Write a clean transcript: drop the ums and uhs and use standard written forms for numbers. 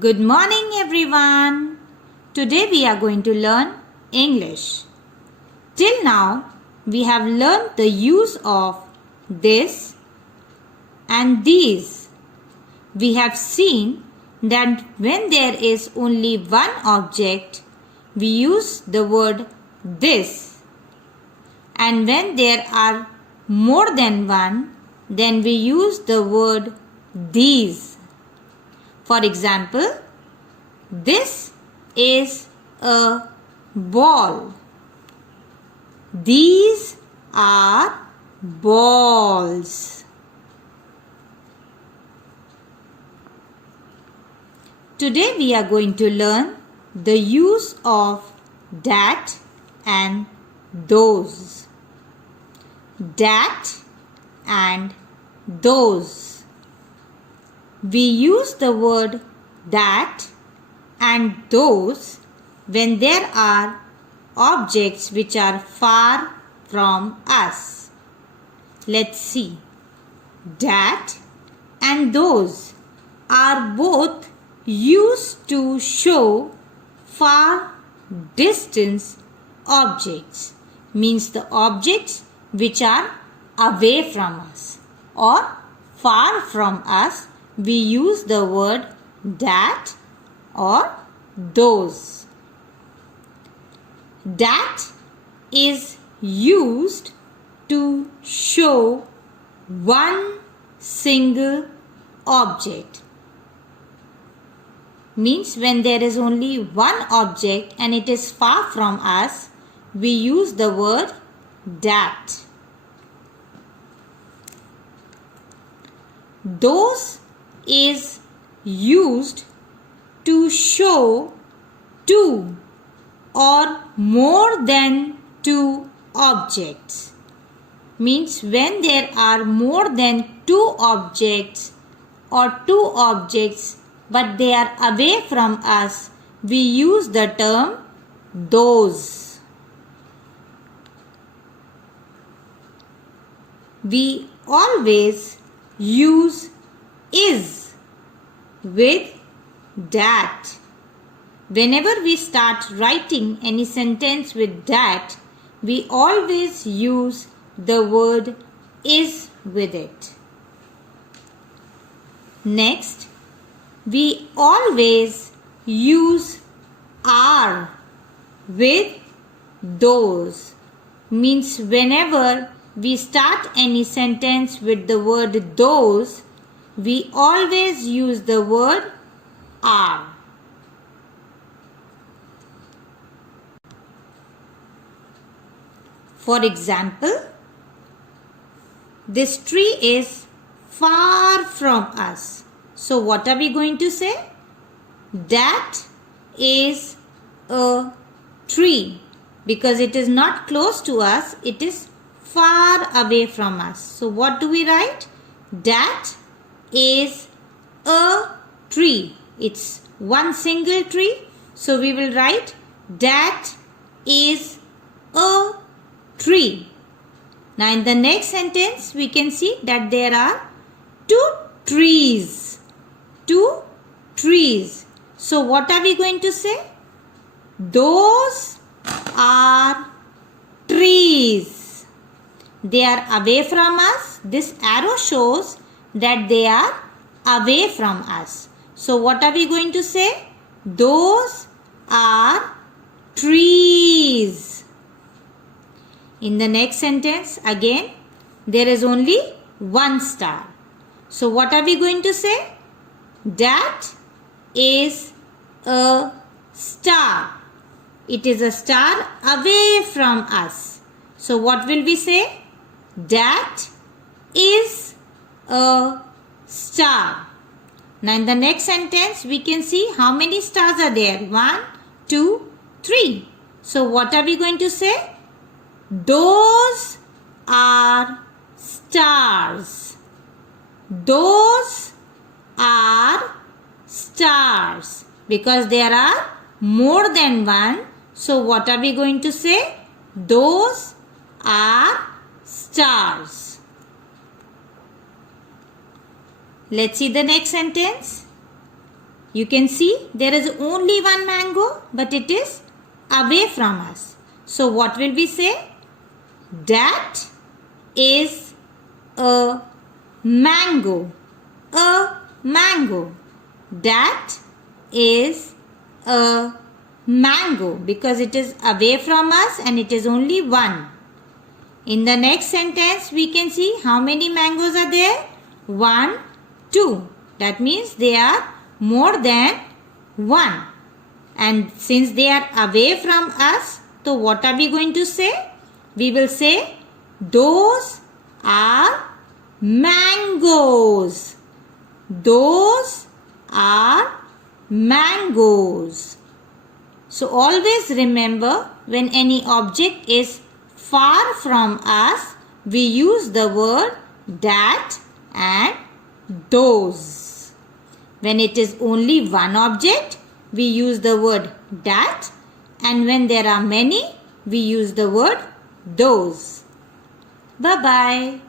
Good morning everyone. Today we are going to learn English. Till now we have learned the use of this and these. We have seen that when there is only one object, we use the word this. And when there are more than one, then we use the word these. For example, this is a ball. These are balls. Today we are going to learn the use of that and those. That and those. We use the word that and those when there are objects which are far from us. Let's see. That and those are both used to show far distance objects. Means the objects which are away from us or far from us. We use the word that or those. That is used to show one single object. Means when there is only one object and it is far from us, we use the word that. Those is used to show two or more than two objects. Means when there are more than two objects or two objects but they are away from us, we use the term those. We always use is with that. Whenever we start writing any sentence with that, we always use the word is with it. Next, we always use are with those. Means whenever we start any sentence with the word those, we always use the word are. For example, this tree is far from us. So what are we going to say? That is a tree. Because it is not close to us, it is far away from us. So what do we write? That is a tree. It's one single tree. So we will write that is a tree. Now in the next sentence we can see that there are two trees. Two trees. So what are we going to say? Those are trees. They are away from us. This arrow shows that they are away from us. So what are we going to say? Those are trees. In the next sentence again there is only one star. So what are we going to say? That is a star. It is a star away from us. So what will we say? That is a star. Now in the next sentence we can see how many stars are there. 1, 2, 3. So what are we going to say? Those are stars. Those are stars. Because there are more than one. So what are we going to say? Those are stars. Let's see the next sentence. You can see there is only one mango, but it is away from us. So what will we say? That is a mango. A mango. That is a mango, because it is away from us and it is only one. In the next sentence, we can see how many mangoes are there? 1, 2. That means they are more than 1. And since they are away from us, so what are we going to say? We will say, those are mangoes. Those are mangoes. So always remember, when any object is far from us, we use the word that and those. When it is only one object, we use the word that, and when there are many, we use the word those. Bye-bye.